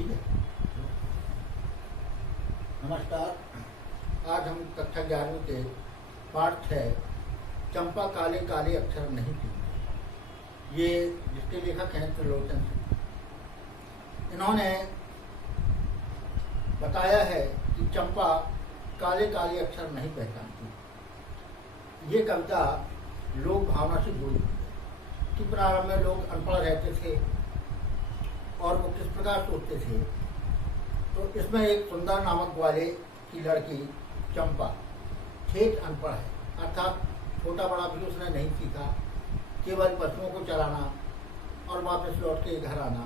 ठीक है। नमस्कार। आज हम कक्षा 11वीं के पाठ 6 चंपा काले काले अक्षर नहीं थी, ये जिसके लेखक हैं त्रिलोचन सिंह। इन्होंने बताया है कि चंपा काले काले अक्षर नहीं पहचानती। ये कविता लोक भावना से जुड़ी है कि प्रारंभ में लोग अनपढ़ रहते थे और वो किस प्रकार सोचते थे। तो इसमें एक सुंदर नामक ग्वाले की लड़की चंपा ठेठ अनपढ़ है, अर्थात छोटा बड़ा भी उसने नहीं सीखा, केवल पशुओं को चलाना और वापस लौट के घर आना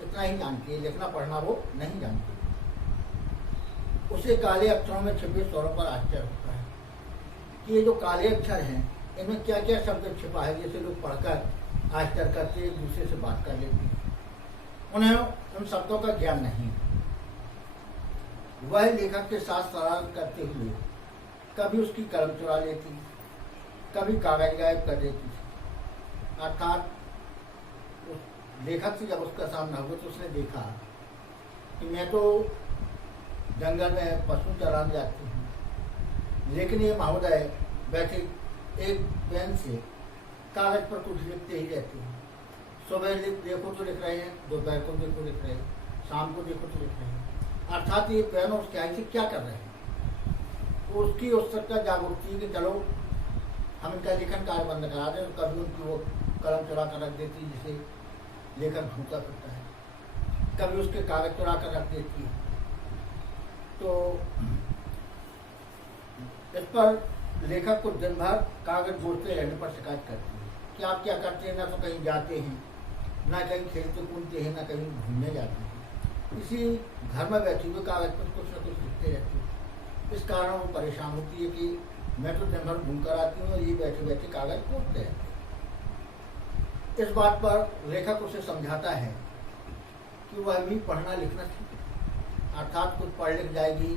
इतना ही जानती है, लिखना पढ़ना वो नहीं जानती। उसे काले अक्षरों में छिपे स्वरों पर आश्चर्य होता है कि ये जो काले अक्षर हैं इनमें क्या क्या शब्द छिपा है, जैसे लोग पढ़कर आश्चर्य करते एक दूसरे से बात कर लेते हैं। उन्हें उन शब्दों का ज्ञान नहीं। वह लेखक के साथ सवाल करते हुए कभी उसकी कलम चुरा लेती, कभी कागज गायब कर देती। अर्थात उस लेखक से जब उसका सामना हुआ तो उसने देखा कि मैं तो जंगल में पशु चराने जाती हूँ, लेकिन ये महोदय बैठे एक पेन से कागज पर कुछ लिखते ही रहते हैं। सुबह देखो तो लिख रहे हैं, दोपहर को देखो लिख रहे हैं, शाम को देखो तो लिख रहे हैं। अर्थात ये पेन और स्याही से क्या कर रहे हैं। तो उसकी उत्सुकता जागरूकती है कि चलो हम इनका लेखन कार्य बंद करा दें। तो कभी उनकी वो कलम चुरा कर रख देती है जिसे लेखन घूमता फिरता है, कभी उसके कागज चुरा कर रख देती है। तो इस पर लेखक को दिन भर कागज जोड़ते रहने पर शिकायत करती है कि आप क्या करते हैं, ना तो कहीं जाते हैं, ना कहीं खेलते कूदते हैं, ना कहीं घूमने जाते हैं, इसी घर में बैठी हुए कागज पर कुछ न कुछ लिखते रहते हैं। इस कारण वो परेशान होती है कि मैं तो दिन भर घूम कर आती हूँ और ये बैठे बैठे कागज कोटते हैं। इस बात पर लेखक उसे समझाता है कि वह भी पढ़ना लिखना सीखे, अर्थात कुछ पढ़ लिख जाएगी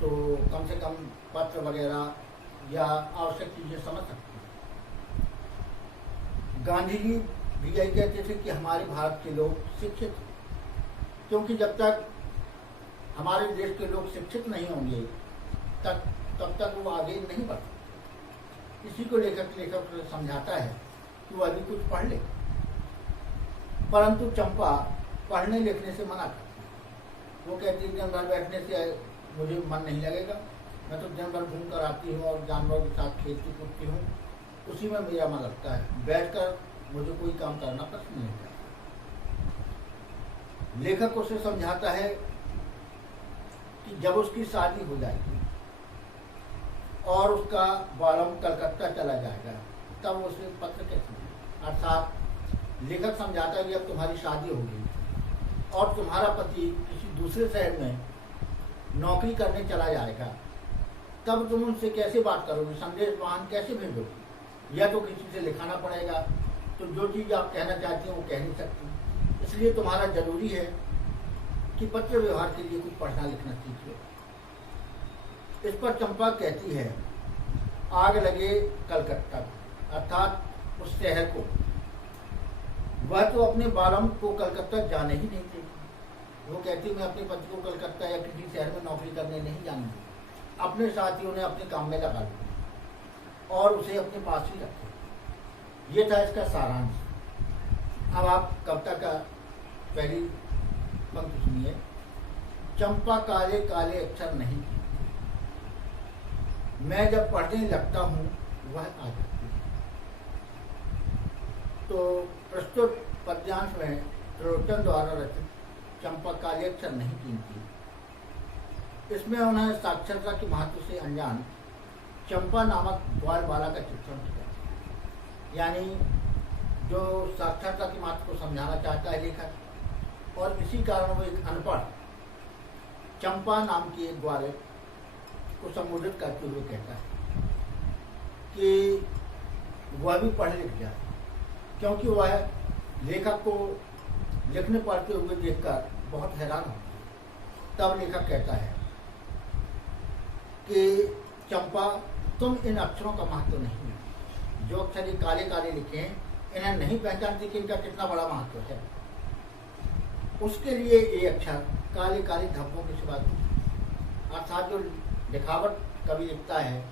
तो कम से कम पत्र वगैरह या आवश्यक चीजें समझ सकती है। गांधी जी भी यही कहते थे कि हमारे भारत के लोग शिक्षित, क्योंकि जब तक हमारे देश के लोग शिक्षित नहीं होंगे तब तक वो आगे नहीं बढ़ सकते। इसी को लेखक समझाता है कि वो अभी कुछ पढ़ ले, परंतु चंपा पढ़ने लिखने से मना करती है। वो कहती है दिन भर बैठने से मुझे मन नहीं लगेगा, मैं तो दिन भर घूम कर आती हूँ और जानवरों के साथ खेलती कूदती हूँ, उसी में मेरा मन लगता है, बैठकर मुझे कोई काम करना पसंद नहीं करता। लेखक उसे समझाता है कि जब उसकी शादी हो जाएगी और उसका बालम कलकत्ता चला जाएगा तब उसे पत्र कैसे देगा। अर्थात लेखक समझाता है कि अब तुम्हारी शादी होगी और तुम्हारा पति किसी दूसरे शहर में नौकरी करने चला जाएगा, तब तुम उनसे कैसे बात करोगे, संदेश वाहन कैसे भेजोगे। या तो किसी से लिखाना पड़ेगा, तो जो चीज़ आप कहना चाहती हैं वो कह नहीं सकती। इसलिए तुम्हारा जरूरी है कि पत्र व्यवहार के लिए कुछ पढ़ना लिखना सीख लो। इस पर चंपा कहती है आग लगे कलकत्ता, अर्थात उस शहर को। वह तो अपने बालम को कलकत्ता जाने ही नहीं देती। वो कहती मैं अपने पति को कलकत्ता या किसी शहर में नौकरी करने नहीं जाऊंगी, अपने साथियों ने अपने काम में लगा दिया और उसे अपने पास ही रखे। ये था इसका सारांश। अब आप कविता का पहली पंक्ति सुनिए। चंपा काले काले अक्षर नहीं, मैं जब पढ़ने लगता हूँ वह आ जाती है। तो प्रस्तुत पद्यांश में त्रिलोचन द्वारा रचित चंपा काले अक्षर नहीं कीमती, इसमें उन्होंने साक्षरता के महत्व से अनजान चंपा नामक ग्वालबाला का चित्रण किया। यानी जो साक्षरता के महत्व को समझाना चाहता है लेखक, और इसी कारण वो एक अनपढ़ चंपा नाम की एक ग्वाले को संबोधित करते हुए कहता है कि वह भी पढ़ लिख जाए, क्योंकि वह लेखक को लिखने पढ़ते हुए देखकर बहुत हैरान होता है। तब लेखक कहता है कि चंपा तुम इन अक्षरों का महत्व नहीं है, जो अक्षर काले काले लिखे हैं इन्हें नहीं पहचानती कि इनका कितना बड़ा महत्व है। उसके लिए ये अक्षर काले काले धब्बों के सिवा, अर्थात जो लिखावट कभी लिखता है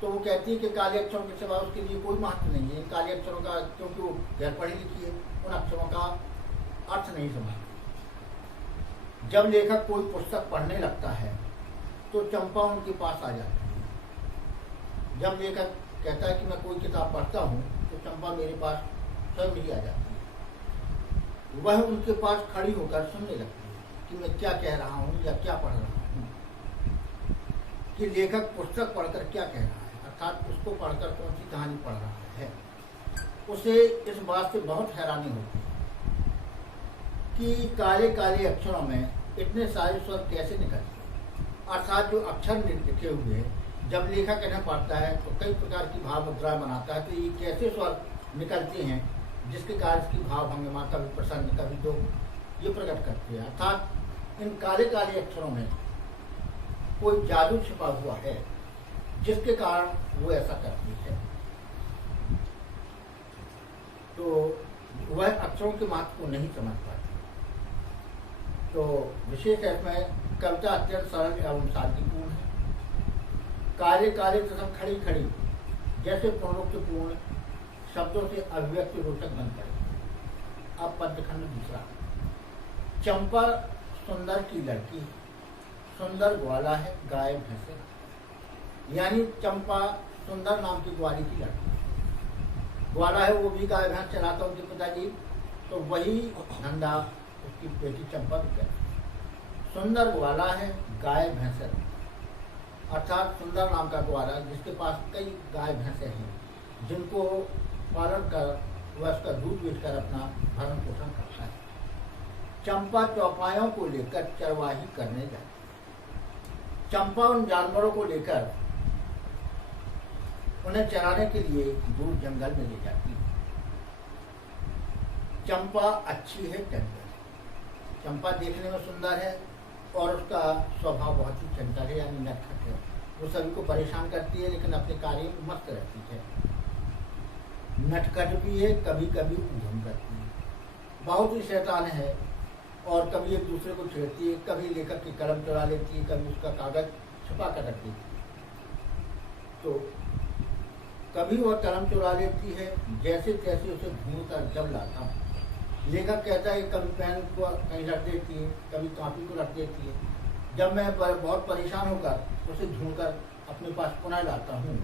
तो वो कहती है कि काले अक्षरों के सिवा उसके लिए कोई महत्व नहीं है। काले अक्षरों का, क्योंकि वो गैर पढ़ी लिखी है, उन अक्षरों का अर्थ नहीं समझती। जब लेखक कोई पुस्तक पढ़ने लगता है तो चंपा उनके पास आ जाती है। जब लेखक कहता है कि मैं कोई किताब पढ़ता हूँ तो चंपा मेरे पास स्वयं ही आ जाती है। वह उनके पास खड़ी होकर सुनने लगती है कि मैं क्या कह रहा हूँ या क्या पढ़ रहा हूँ, कि लेखक पुस्तक पढ़कर क्या कह रहा है, अर्थात उसको पढ़कर कौन सी कहानी पढ़ रहा है। उसे इस बात से बहुत हैरानी होती है कि काले काले अक्षरों में इतने सारे स्वर कैसे निकलते हैं। अर्थात जो अक्षर लिखे हुए हैं, जब लेखक इन्हें पढ़ता है तो कई प्रकार की भाव मुद्राएं बनाता है, तो ये कैसे स्वर निकलते हैं जिसके कारण इसकी भाव भंगिमा कभी प्रसन्न कभी दुख ये प्रकट करते हैं। अर्थात इन काले काले अक्षरों में कोई जादू छिपा हुआ है जिसके कारण वो ऐसा करती है। तो वह अक्षरों के महत्व को नहीं समझ पाती। तो विशेष अर्थ में कविता अत्यंत सरल एवं शांतिपूर्ण है। काले काले तथा खड़ी खड़ी जैसे पुनरुक्तिपूर्ण शब्दों से अभिव्यक्ति रोचक बन पड़े। अब पद्यखंड दूसरा। चंपा सुंदर की लड़की, सुंदर ग्वाला है गाय भैंसे। यानी चंपा सुंदर नाम की ग्वाली की लड़की, ग्वाला है वो भी गाय भैंस चलाता उनके पिताजी, तो वही धंधा उसकी बेटी चंपा भी करती। सुंदर ग्वाला है गाय भैंसे, अर्थात सुंदर नाम का ग्वाला जिसके पास कई गाय भैंसे हैं जिनको पालन कर वह उसका दूध बेचकर अपना भरण पोषण करता है। चंपा चौपायों को लेकर चरवाही करने जाती। चंपा उन जानवरों को लेकर उन्हें चराने के लिए दूर जंगल में ले जाती है। चंपा अच्छी है, चंचल। चंपा देखने में सुंदर है और उसका स्वभाव बहुत ही चंचल है, यानी नटखट है। वो सभी को परेशान करती है लेकिन अपने कार्य में मस्त रहती है। नटखट भी है, कभी कभी उधम करती है, बहुत ही शैतान है और कभी एक दूसरे को छेड़ती है, कभी लेखक की कलम चुरा लेती है, कभी उसका कागज छुपा कर रख देती है। तो कभी वह कलम चुरा लेती है, जैसे तैसे उसे ढूंढ कर जब लाता हूँ। लेखक कहता है कभी पेन को कहीं रख देती है, कभी कॉपी को रख देती है। जब मैं बहुत परेशान होकर उसे ढूंढकर अपने पास पुनः लाता हूँ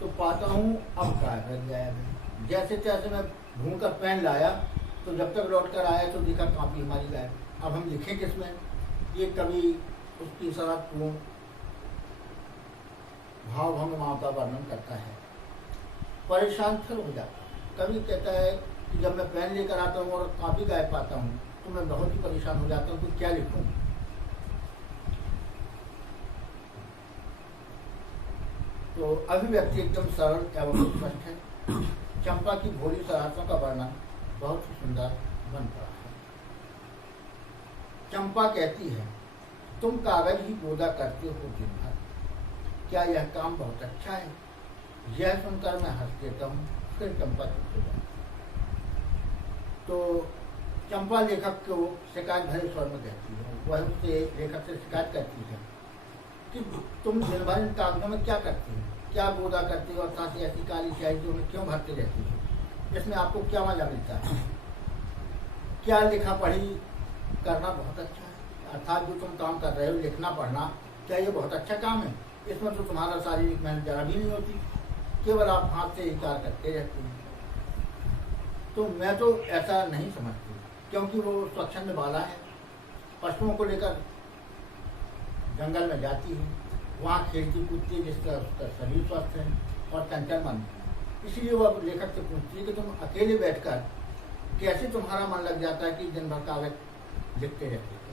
तो पाता हूँ अब गायब रह गया है। जैसे तैसे मैं ढूंढकर पेन लाया तो जब तक लौट कर आया तो देखा कॉपी हमारी गायब। अब हम लिखें किसमें? ये कभी उसकी सराहपूर्ण भाव भंगिमाओं का वर्णन करता है। परेशान फिर हो जाता है। कभी कहता है कि जब मैं पेन लेकर आता हूँ और कॉपी गायब पाता हूँ तो मैं बहुत ही परेशान हो जाता हूँ कि क्या लिखूं। तो अभिव्यक्ति एकदम सरल एवं स्पष्ट है। चंपा की भोली शरारतों का वर्णन बहुत ही सुंदर बन पड़ा है। चंपा कहती है तुम कागज ही बोदा करते हो दिन भर, क्या यह काम बहुत अच्छा है? यह सुनकर मैं हंस देता हूँ। फिर चंपा चुप हो जाती। तो चंपा लेखक को शिकायत भरे स्वर में कहती है, वह उससे लेखक से शिकायत करती है कि तुम दिन भर इन कागजों में क्या करती हो, क्या बोदा करती हो और साथ ही ऐसी काली स्याही में क्यों भरती रहती हो? इसमें आपको क्या मजा मिलता है? क्या लिखा पढ़ी करना बहुत अच्छा है? अर्थात जो तुम काम कर रहे हो लिखना पढ़ना, क्या ये बहुत अच्छा काम है? इसमें तो तुम्हारा शारीरिक मेहनत जरा भी नहीं होती, केवल आप हाथ से ही कार्य करते रहते हैं। तो मैं तो ऐसा नहीं समझती, क्योंकि वो स्वच्छंद वाला है, पशुओं को लेकर जंगल में जाती है, वहाँ खेलती कूदती है जिसका उसका शरीर स्वस्थ है और चंचल मन है। इसलिए वो लेखक से पूछती है कि तुम अकेले बैठकर कैसे तुम्हारा मन लग जाता है कि दिन भर कागज लिखते रहते थे।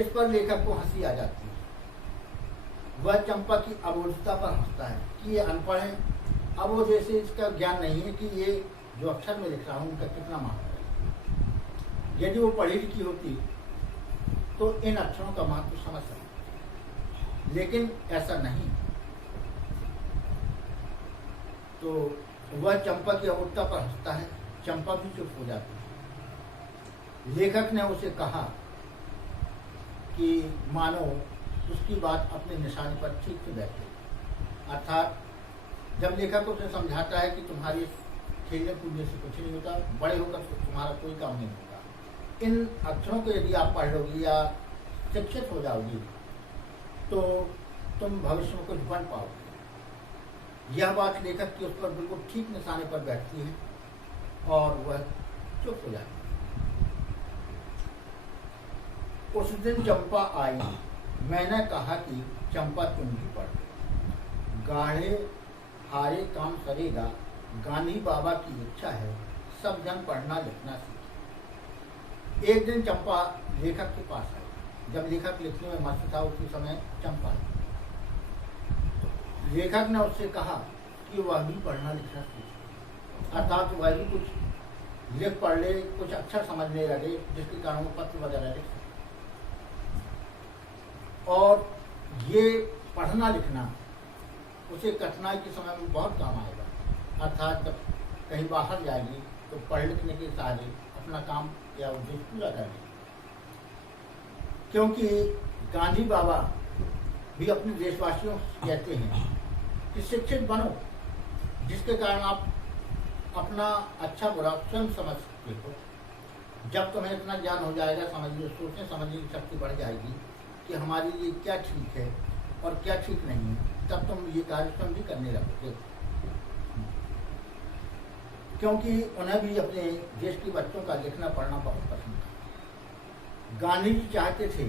इस पर लेखक को हंसी आ जाती है। वह चंपा की अबोधता पर हंसता है कि ये अनपढ़ है, अबोध से इसका ज्ञान नहीं है कि ये जो अक्षर में लिख रहा हूँ उनका कितना महत्व है। यदि वो पढ़ी लिखी होती तो इन अक्षरों का महत्व समझ सकती, लेकिन ऐसा नहीं। तो वह चंपा की अबोधता पर हंसता है। चंपा भी चुप हो जाती है। लेखक ने उसे कहा कि मानो उसकी बात अपने निशाने पर ठीक से बैठे। अर्थात जब लेखक उसे समझाता है कि तुम्हारी खेलने कूदने से कुछ नहीं होता, बड़े होकर तुम्हारा कोई काम नहीं होगा, इन अक्षरों को यदि आप पढ़ लोगी या शिक्षित हो जाओगी तो तुम भविष्य में कुछ बन पाओगे। यह बात लेखक की उस पर बिल्कुल ठीक निशाने पर बैठती है और वह चुप हो जाती है। उस दिन चंपा आई, मैंने कहा कि चंपा तुम भी पढ़, गाढ़े हारे काम करेगा, गांधी बाबा की इच्छा है, सब जन पढ़ना लिखना सीखे। एक दिन चंपा लेखक के पास आई। जब लेखक लिखने में मस्त था उसी समय चंपा आई। लेखक ने उससे कहा कि वह भी पढ़ना लिखना सीखे, अर्थात वह भी कुछ लिख पढ़ ले, कुछ अक्षर समझने लगे, जिसके कारण वो पत्र वगैरह लिख। और ये पढ़ना लिखना उसे कठिनाई के समय में बहुत काम आएगा। अर्थात जब कहीं बाहर जाएगी तो पढ़ लिखने के सहारे अपना काम या उद्देश्य पूरा करेगी। क्योंकि गांधी बाबा भी अपने देशवासियों से कहते हैं कि शिक्षित बनो, जिसके कारण आप अपना अच्छा बुरा स्वयं समझ सकते हो। जब तुम्हें इतना ज्ञान हो जाएगा, समझने सोचने समझने की शक्ति बढ़ जाएगी कि हमारे लिए क्या ठीक है और क्या ठीक नहीं है, तब तुम ये कार्य स्वयं भी करने लगोगे। क्योंकि उन्हें भी अपने देश के बच्चों का लिखना पढ़ना बहुत पसंद था। गांधी जी चाहते थे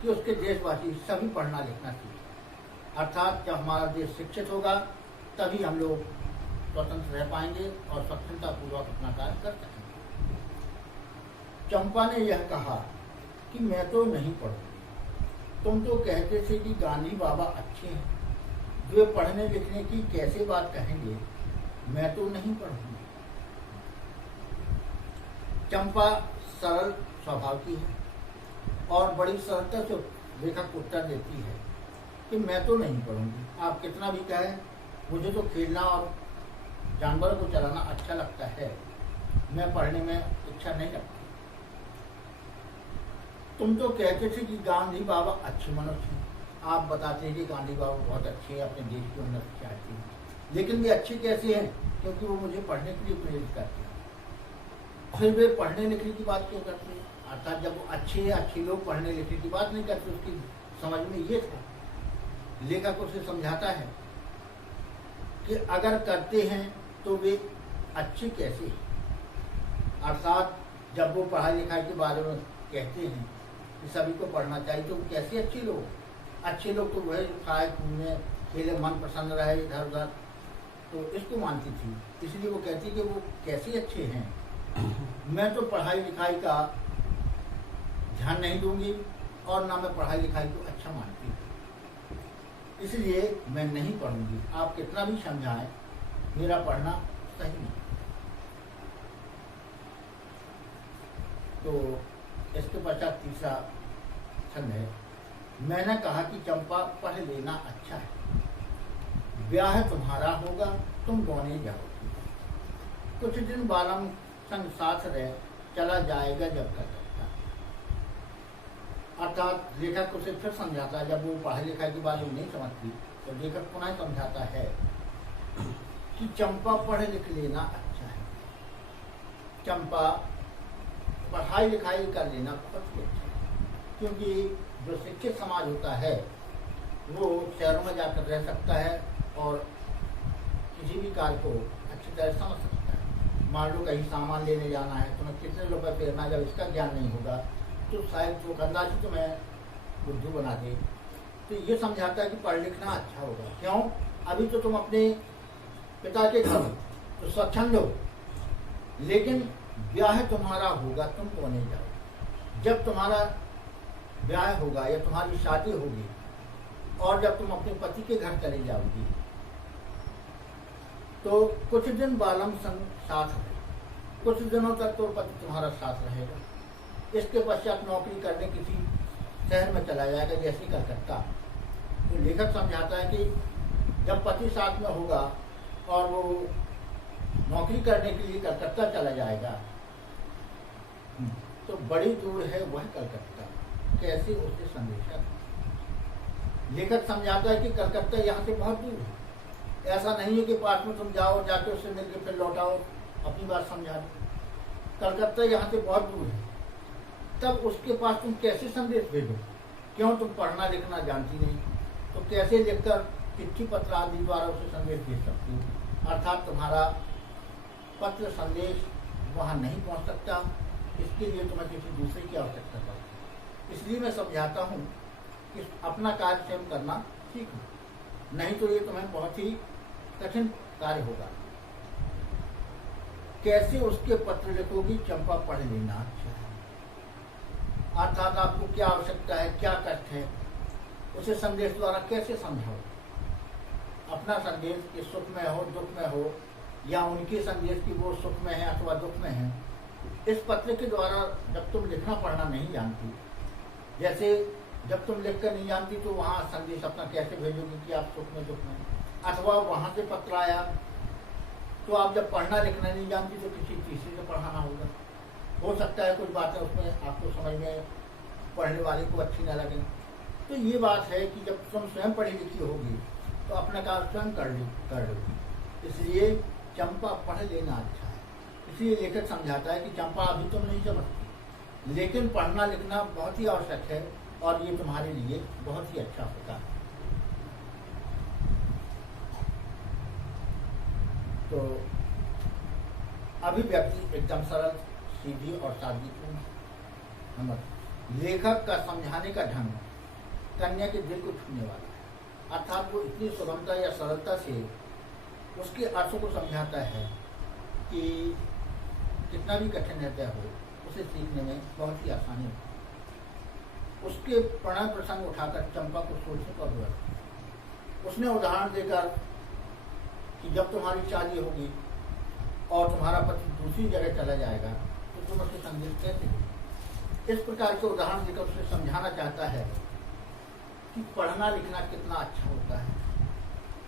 कि उसके देशवासी सभी पढ़ना लिखना सीखें। अर्थात जब हमारा देश शिक्षित होगा तभी हम लोग स्वतंत्र रह पाएंगे और स्वतंत्रता पूर्वक अपना कार्य कर सकेंगे। चंपा ने यह कहा कि मैं तो नहीं पढ़ूंगी, तुम तो कहते थे कि गांधी बाबा अच्छे हैं, वे पढ़ने लिखने की कैसे बात कहेंगे, मैं तो नहीं पढ़ूंगी। चंपा सरल स्वभाव की है और बड़ी सरलता से लेखक उत्तर देती है कि मैं तो नहीं पढ़ूंगी। आप कितना भी कहें, मुझे तो खेलना और जानवरों को चलाना अच्छा लगता है, मैं पढ़ने में इच्छा नहीं रखती। तुम तो कहते थे कि गांधी बाबा अच्छे मनुष्य हैं, आप बताते हैं कि गांधी बाबा बहुत अच्छे हैं, अपने देश की उन्नति चाहते हैं, लेकिन वे अच्छे कैसे हैं? क्योंकि वो मुझे पढ़ने के लिए प्रेरित करते हैं। फिर वे पढ़ने लिखने की बात क्यों करते हैं? अर्थात जब वो अच्छे लोग पढ़ने लिखने की बात नहीं करते, उसकी समझ में ये था। लेखक उसे समझाता है कि अगर करते हैं तो वे अच्छे कैसे हैं। अर्थात जब वो पढ़ाई लिखाई के बारे में कहते हैं कि सभी को पढ़ना चाहिए, तो कैसे अच्छे लोग? अच्छे लोग तो वह खाए घूमने खेले मन प्रसन्न रहे इधर उधर, तो इसको मानती थी। इसलिए वो कहती कि वो कैसे अच्छे हैं। मैं तो पढ़ाई लिखाई का ध्यान नहीं दूंगी और ना मैं पढ़ाई लिखाई को अच्छा मानती हूँ, इसलिए मैं नहीं पढ़ूंगी। आप कितना भी समझाएं, मेरा पढ़ना सही नहीं। तो इसके पश्चात तीसरा छंद है, मैंने कहा कि चंपा पढ़ लेना अच्छा है, ब्याह तुम्हारा होगा, तुम गौने जाओगी, कुछ दिन बालम संग साथ रह, चला जाएगा जब तक। अर्थात लेखक उसे फिर समझाता है, जब वो पढ़ाई लिखाई के बारे में नहीं समझती तो लेखक पुनः समझाता है कि चंपा पढ़ लिख लेना अच्छा है। चंपा पढ़ाई लिखाई कर लेना बहुत ही अच्छा है, क्योंकि जो शिक्षित समाज होता है वो शहरों में जाकर रह सकता है और किसी भी कार्य को अच्छी तरह समझ सकता है। मान लो कहीं सामान लेने जाना है, तुम्हें कितने रुपए फेरना, जब इसका ज्ञान नहीं होगा तो शायद दुकानदार ही तुम्हें बुद्धू बना दे। तो ये समझाता है कि पढ़ लिखना अच्छा होगा। क्यों? अभी तो तुम अपने पिता के घर तो स्वच्छंद हो, लेकिन ब्याह तुम्हारा होगा, तुम कौन जाओ। जब तुम्हारा ब्याह होगा या तुम्हारी शादी होगी और जब तुम अपने पति के घर चले जाओगी तो कुछ दिन बालम संग साथ रहे, कुछ दिनों तक तो पति तुम्हारा साथ रहेगा। इसके पश्चात नौकरी करने किसी शहर में चला जाएगा, जैसे कलकत्ता। तो लेखक समझाता है कि जब पति साथ में होगा और वो नौकरी करने के लिए कलकत्ता चला जाएगा तो बड़ी दूर है वह कलकत्ता, कैसे उसे संदेशा था। लेखक समझाता है कि कलकत्ता यहाँ से बहुत दूर है। ऐसा नहीं है कि पास में तुम जाओ, जाके उससे मिलकर फिर लौटाओ, अपनी बात समझा दो। कलकत्ता यहाँ से बहुत दूर है, तब उसके पास तुम कैसे संदेश भेजो? क्यों तुम पढ़ना लिखना जानती नहीं, तो कैसे लिखकर चिट्ठी पत्र आदि द्वारा उसे संदेश भेज सकती हो? अर्थात तुम्हारा पत्र संदेश वहाँ नहीं पहुँच सकता, इसके लिए तुम्हें किसी दूसरे की आवश्यकता पड़ती। इसलिए मैं समझाता हूँ कि अपना कार्य स्वयं करना सीखो, नहीं तो ये तुम्हें बहुत ही कठिन कार्य होगा। कैसे उसके पत्र लिखोगी? चंपा पढ़ लेना अच्छा है। अर्थात आपको क्या आवश्यकता है, क्या कष्ट है, उसे संदेश द्वारा कैसे समझाओ। अपना संदेश कि सुख में हो दुख में हो, या उनके संदेश की वो सुख में है अथवा दुख में है, इस पत्र के द्वारा जब तुम लिखना पढ़ना नहीं जानती, जैसे जब तुम लिखकर नहीं जानती तो वहाँ संदेश अपना कैसे भेजोगे कि आप सुख में दुख में, अथवा वहाँ से पत्र आया तो आप जब पढ़ना लिखना नहीं जानती तो किसी तीसरे से पढ़ाना होगा। हो सकता है कुछ बातें उसमें आपको समझ में पढ़ने वाले को अच्छी न लगे। तो ये बात है कि जब तुम स्वयं पढ़ी लिखी होगी तो अपना काम स्वयं कर लोगी। इसलिए चंपा पढ़ लेना अच्छा है। इसलिए लेखक समझाता है कि चंपा अभी तुम नहीं समझती, लेकिन पढ़ना लिखना बहुत ही आवश्यक है और ये तुम्हारे लिए बहुत ही अच्छा होगा। तो अभिव्यक्ति एकदम सरल, सीधी और सादगीपूर्ण। नंबर लेखक का समझाने का ढंग कन्या के दिल को छूने वाला है, अर्थात वो इतनी सुगमता या सरलता से उसके अर्थ को समझाता है कि कितना भी कठिन रहता हो उसे सीखने में बहुत ही आसानी हो। उसके प्रणय प्रसंग उठाकर चंपा को सोचने पर हुआ। उसने उदाहरण देकर कि जब तुम्हारी शादी होगी और तुम्हारा पति दूसरी जगह चला जाएगा तो तुम उसे संदेश कैसे दो। इस प्रकार के उदाहरण देकर उसे समझाना चाहता है कि पढ़ना लिखना कितना अच्छा होता है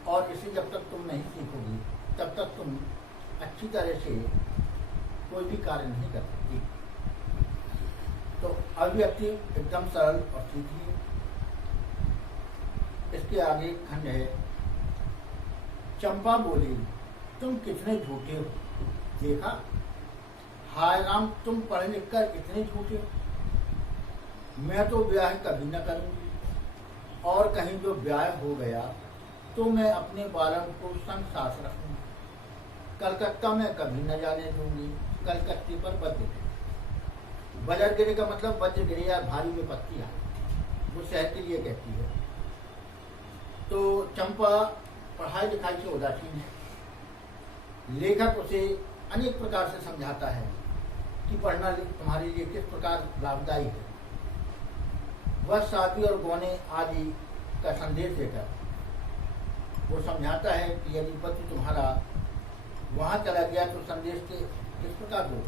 और इसे जब तक तुम नहीं सीखोगी तब तक तुम अच्छी तरह से कोई भी कार्य नहीं कर सकती। तो अभिव्यक्ति एकदम सरल और सीधी है। इसके आगे खंड है, चंपा बोली तुम कितने झूठे हो। देखा, हाय राम, तुम पढ़ लिख कर इतने झूठे हो। मैं तो ब्याह कभी न करूंगी और कहीं जो ब्याह हो गया तो मैं अपने बालक को संग साथ रखूंगी। कलकत्ता में कभी न जाने दूंगी, कलकत्ते पर वज्र गिरे। वज्र गिरे का मतलब वज्र गिरे या भारी विपत्ति आए, वो शहर के लिए कहती है। तो चंपा पढ़ाई लिखाई से उदासीन है। लेखक उसे अनेक प्रकार से समझाता है कि पढ़ना तुम्हारे लिए किस प्रकार लाभदायी है। वह शादी और गौने आदि का संदेश देकर वो समझाता है कि यदि पति तुम्हारा वहाँ चला गया तो संदेश के किस प्रकार दो।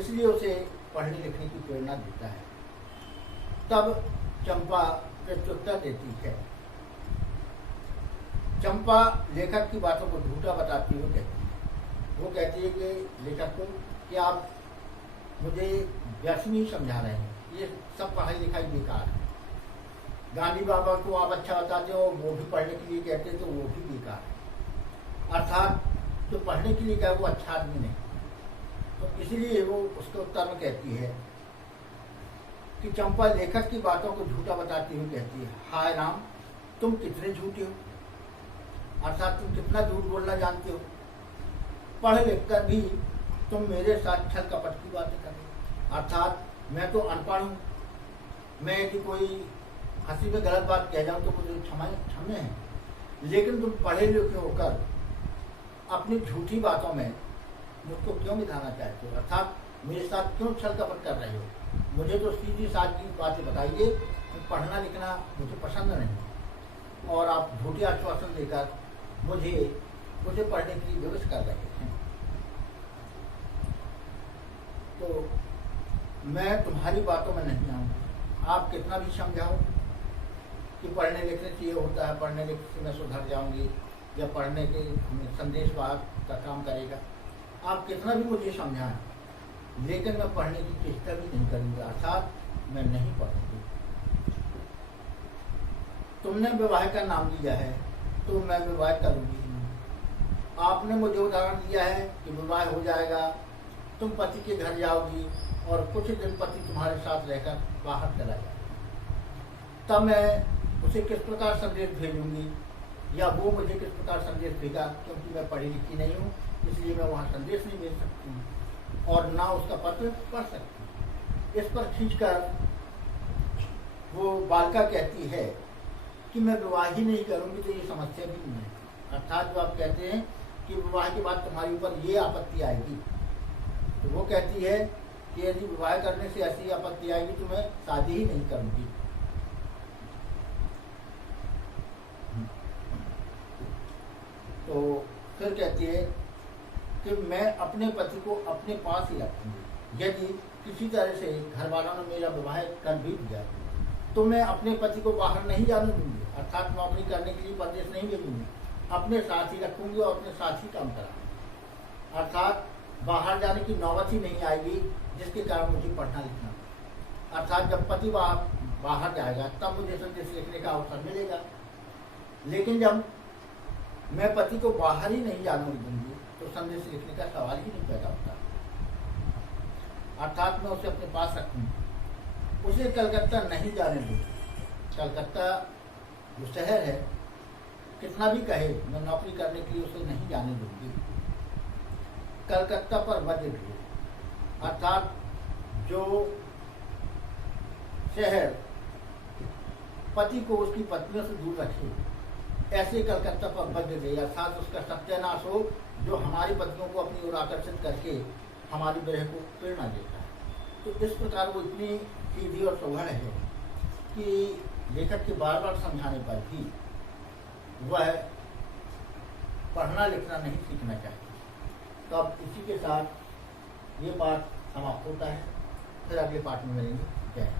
इसलिए उसे पढ़ने लिखने की प्रेरणा देता है। तब चंपा प्रत्युत्तर देती है। चंपा लेखक की बातों को झूठा बताती हुई कहती है। वो कहती है कि लेखक को कि आप मुझे व्यर्थ नहीं समझा रहे हैं, ये सब पढ़ाई लिखाई बेकार है। गांधी बाबा को आप अच्छा बताते हो, वो भी पढ़ने के लिए कहते तो वो भी बेकार है। अर्थात जो पढ़ने के लिए कहे वो अच्छा आदमी नहीं। तो इसलिए वो उसके उत्तर में कहती है कि चंपा लेखक की बातों को झूठा बताती हुई कहती है, हाय राम, तुम कितने झूठे हो। अर्थात तुम कितना झूठ बोलना जानते हो। पढ़ लिख कर भी तुम मेरे साथ छल कपट की बातें कर रहे हो। अर्थात मैं तो अनपढ़ हूँ, मैं यदि कोई हंसी में गलत बात कह जाऊँ तो मुझे क्षमे हैं, लेकिन तुम पढ़े लिखे होकर अपनी झूठी बातों में मुझको क्यों मिलाना चाहते हो। अर्थात मेरे साथ क्यों छल कपट कर रहे हो। मुझे तो सीधी सादी बातें बताइए, पढ़ना लिखना मुझे पसंद नहीं और आप झूठे आश्वासन देकर मुझे पढ़ने के लिए विवश कर रहे हैं। तो मैं तुम्हारी बातों में नहीं आऊँगी। आप कितना भी समझाओ कि पढ़ने लिखने से ये होता है, पढ़ने लिखने से मैं सुधर जाऊंगी या पढ़ने के संदेश वाहक का काम करेगा, आप कितना भी मुझे समझाएं, लेकिन मैं पढ़ने की चेष्टा भी नहीं करूंगी, अर्थात मैं नहीं पढ़ूंगी। तुमने विवाह का नाम लिया है तो मैं विवाह करूंगी। आपने मुझे उदाहरण दिया है कि विवाह हो जाएगा, तुम पति के घर जाओगी और कुछ दिन पति तुम्हारे साथ रहकर बाहर चला जाएगा, तब मैं उसे किस प्रकार संदेश भेजूंगी या वो मुझे किस प्रकार संदेश भेजा, क्योंकि मैं पढ़ी लिखी नहीं हूँ इसलिए मैं वहाँ संदेश नहीं भेज सकती और ना उसका पत्र पढ़ सकती। इस पर खींचकर वो बालिका कहती है कि मैं विवाह ही नहीं करूंगी तो ये समस्या भी नहीं है। अर्थात जो आप कहते हैं कि विवाह के बाद तुम्हारे ऊपर ये आपत्ति आएगी, तो वो कहती है कि यदि विवाह करने से ऐसी आपत्ति आएगी तो मैं शादी ही नहीं करूंगी। तो फिर कहती है कि मैं अपने पति को अपने पास ही रखूंगी। यदि किसी तरह से घर वालों ने मेरा विवाह कर भी दिया तो मैं अपने पति को बाहर नहीं जाने दूंगी, अर्थात नौकरी करने के लिए परदेश नहीं भेजूंगी, अपने साथ ही रखूंगी और अपने साथ ही काम कराऊंगी। अर्थात बाहर जाने की नौबत ही नहीं आएगी जिसके कारण मुझे पढ़ना लिखना। अर्थात जब पति बाहर जाएगा तब मुझे संदेश लिखने का अवसर मिलेगा, लेकिन जब मैं पति को बाहर ही नहीं जाने दूंगी तो संदेश लिखने का सवाल ही नहीं पैदा होता। अर्थात मैं उसे अपने पास रखूंगी, उसे कलकत्ता नहीं जाने दूंगी। कलकत्ता जो शहर है कितना भी कहे मैं नौकरी करने के लिए उसे नहीं जाने दूंगी। कलकत्ता पर वज्र भी, अर्थात जो शहर पति को उसकी पत्नियों से दूर रखे, ऐसे कलकत्ता पर वज्र दे, अर्थात उसका सत्यानाश हो जो हमारी पत्नियों को अपनी ओर आकर्षित करके हमारी विरह को प्रेरणा देता है। तो इस प्रकार वो इतनी सीधी और सौगढ़ है कि लेखक के बार बार समझाने पर भी वह पढ़ना लिखना नहीं सीखना चाहती। तो अब इसी के साथ ये पाठ समाप्त होता है, फिर अगले पाठ में मिलेंगे। जय।